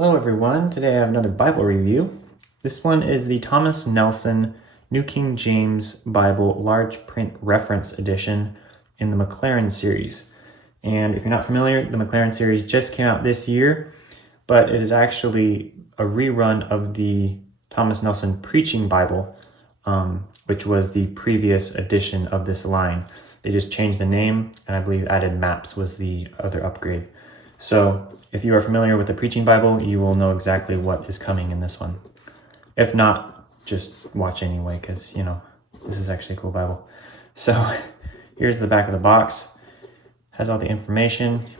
Hello everyone, today I have another Bible review. This one is the Thomas Nelson New King James Bible Large Print Reference Edition in the Maclaren series. And if you're not familiar, the Maclaren series just came out this year, but it is actually a rerun of the Thomas Nelson Preaching Bible, which was the previous edition of this line. They just changed the name, and I believe added maps was the other upgrade. So if you are familiar with the Preaching Bible, you will know exactly what is coming in this one. If not, just watch anyway, because, this is actually a cool Bible. So here's the back of the box. Has all the information.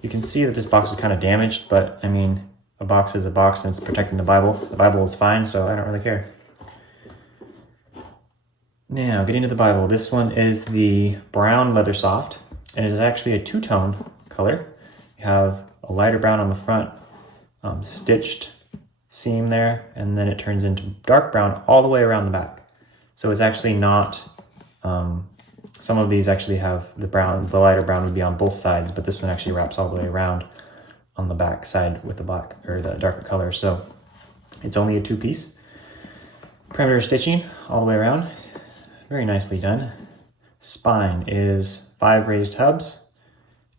You can see that this box is kind of damaged, but a box is a box and it's protecting the Bible. The Bible is fine, so I don't really care. Now, getting to the Bible. This one is the brown leather soft, and it is actually a two-tone color. You have a lighter brown on the front, stitched seam there, and then it turns into dark brown all the way around the back. So it's actually not, some of these actually have the lighter brown would be on both sides, but this one actually wraps all the way around on the back side with the black or the darker color. So it's only a two-piece. Perimeter stitching all the way around, very nicely done. Spine is 5 raised hubs.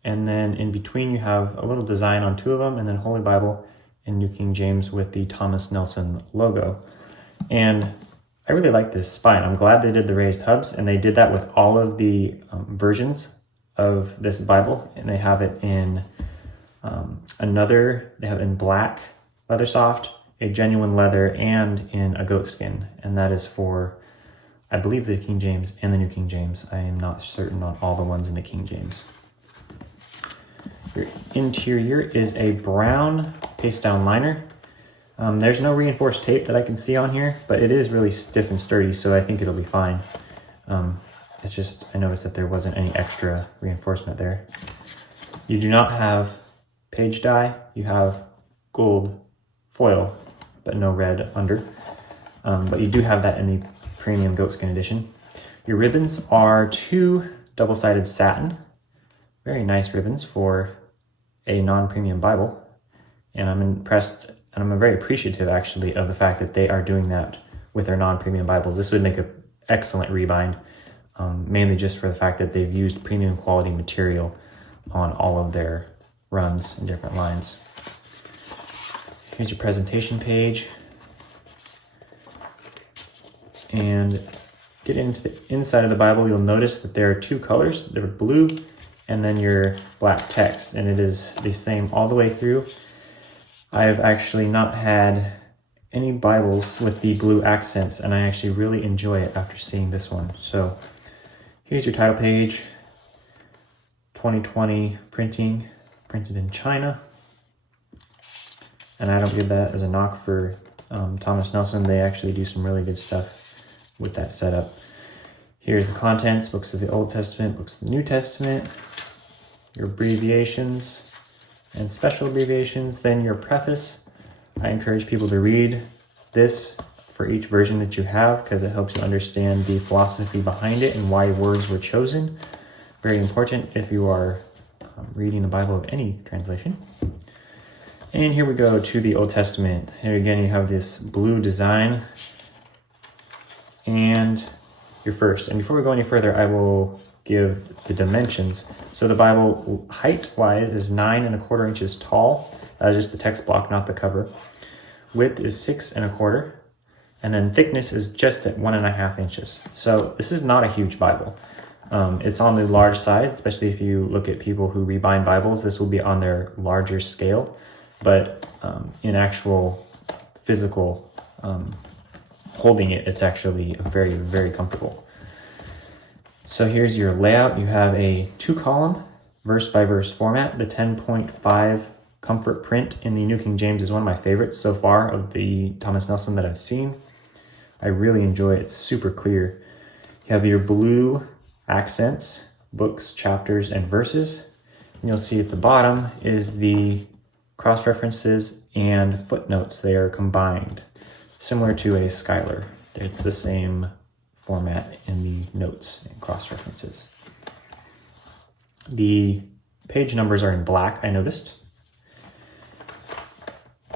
And then in between you have a little design on 2 of them, and then Holy Bible and New King James with the Thomas Nelson logo. And I really like this spine. I'm glad they did the raised hubs, and they did that with all of the versions of this Bible. And they have it in they have it in black leather soft, a genuine leather, and in a goat skin. And that is for, I believe, the King James and the New King James. I am not certain on all the ones in the King James. Your interior is a brown paste down liner. There's no reinforced tape that I can see on here, but it is really stiff and sturdy, so I think it'll be fine. It's just, I noticed that there wasn't any extra reinforcement there. You do not have page dye. You have gold foil, but no red under. But you do have that in the premium goatskin edition. Your ribbons are 2 double-sided satin. Very nice ribbons for a non-premium Bible. And I'm impressed, and I'm very appreciative actually of the fact that they are doing that with their non-premium Bibles. This would make an excellent rebind, mainly just for the fact that they've used premium quality material on all of their runs in different lines. Here's your presentation page. And get into the inside of the Bible, you'll notice that there are 2 colors. They're blue and then your black text, and it is the same all the way through. I have actually not had any Bibles with the blue accents, and I actually really enjoy it after seeing this one. So here's your title page, 2020 printing, printed in China. And I don't give that as a knock for Thomas Nelson. They actually do some really good stuff with that setup. Here's the contents, books of the Old Testament, books of the New Testament, your abbreviations and special abbreviations, then your preface. I encourage people to read this for each version that you have, because it helps you understand the philosophy behind it and why words were chosen. Very important if you are reading the Bible of any translation. And here we go to the Old Testament. Here again, you have this blue design and your first. And before we go any further, I will give the dimensions. So the Bible height-wise is 9 1/4 inches tall. That is just the text block, not the cover. Width is 6 1/4, and then thickness is just at 1.5 inches. So this is not a huge Bible. It's on the large side, especially if you look at people who rebind Bibles. This will be on their larger scale, but in actual physical holding it, it's actually very, very comfortable. So here's your layout. You have a 2-column, verse-by-verse format. The 10.5 comfort print in the New King James is one of my favorites so far of the Thomas Nelson that I've seen. I really enjoy it. It's super clear. You have your blue accents, books, chapters, and verses. And you'll see at the bottom is the cross-references and footnotes. They are combined, similar to a Schuyler. It's the same format in the notes and cross-references. The page numbers are in black, I noticed.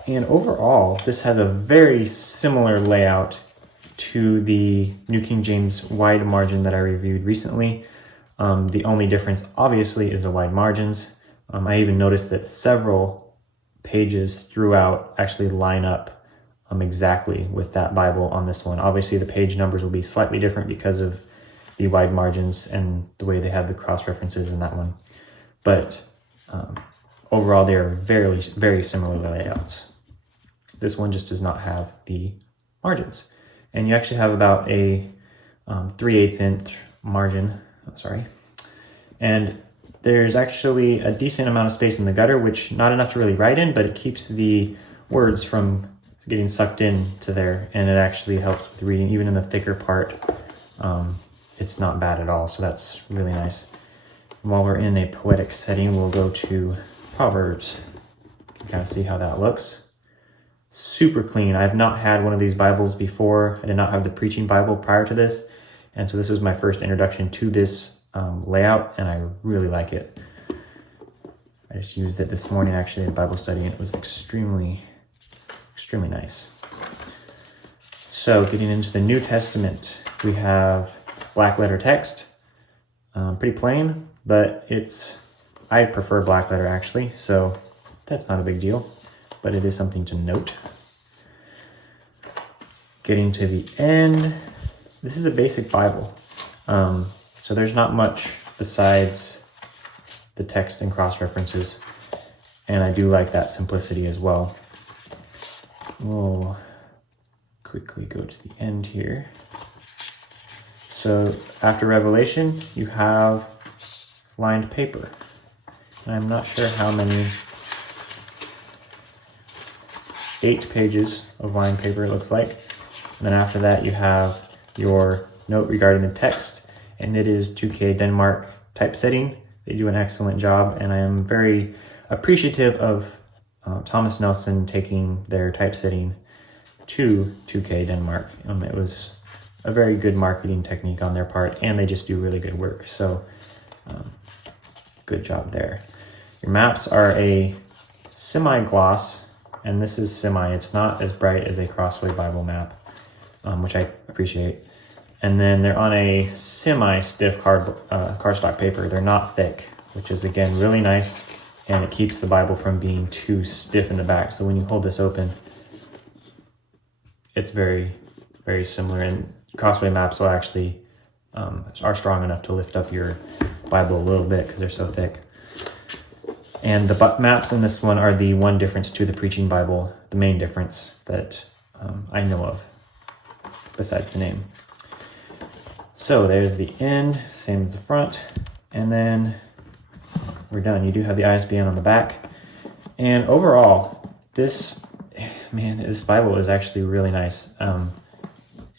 And overall, this has a very similar layout to the New King James wide margin that I reviewed recently. The only difference, obviously, is the wide margins. I even noticed that several pages throughout actually line up exactly with that Bible on this one. Obviously, the page numbers will be slightly different because of the wide margins and the way they have the cross references in that one. But overall, they are very, very similar layouts. This one just does not have the margins. And you actually have about a 3/8 inch margin, and there's actually a decent amount of space in the gutter, which not enough to really write in, but it keeps the words from getting sucked into there, and it actually helps with reading. Even in the thicker part, it's not bad at all, so that's really nice. And while we're in a poetic setting, we'll go to Proverbs. You can kind of see how that looks. Super clean. I've not had one of these Bibles before. I did not have the preaching Bible prior to this, and so this was my first introduction to this layout, and I really like it. I just used it this morning actually in Bible study, and it was extremely nice. So getting into the New Testament, we have black letter text, pretty plain, but I prefer black letter actually, so that's not a big deal, but it is something to note. Getting to the end, this is a basic Bible. So there's not much besides the text and cross references, and I do like that simplicity as well. We'll quickly go to the end here. So after Revelation, you have lined paper. And I'm not sure how many, 8 pages of lined paper it looks like. And then after that, you have your note regarding the text, and it is 2K Denmark typesetting. They do an excellent job, and I am very appreciative of Thomas Nelson taking their typesetting to 2K Denmark. It was a very good marketing technique on their part, and they just do really good work. So good job there. Your maps are a semi-gloss, and this is semi. It's not as bright as a Crossway Bible map, which I appreciate. And then they're on a semi-stiff cardstock paper. They're not thick, which is, again, really nice, and it keeps the Bible from being too stiff in the back. So when you hold this open, it's very, very similar. And Crossway maps will actually are strong enough to lift up your Bible a little bit because they're so thick. And the maps in this one are the one difference to the preaching Bible, the main difference that I know of, besides the name. So there's the end, same as the front, and then we're done. You do have the ISBN on the back. And overall, this Bible is actually really nice.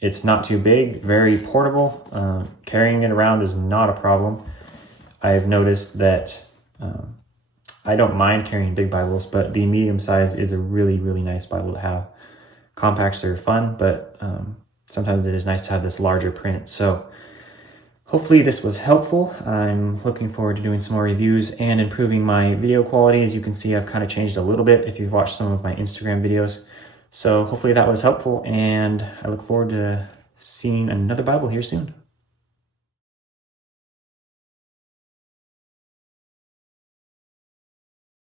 It's not too big, very portable. Carrying it around is not a problem. I've noticed that I don't mind carrying big Bibles, but the medium size is a really, really nice Bible to have. Compacts are fun, but sometimes it is nice to have this larger print. So hopefully this was helpful. I'm looking forward to doing some more reviews and improving my video quality. As you can see, I've kind of changed a little bit if you've watched some of my Instagram videos. So hopefully that was helpful, and I look forward to seeing another Bible here soon.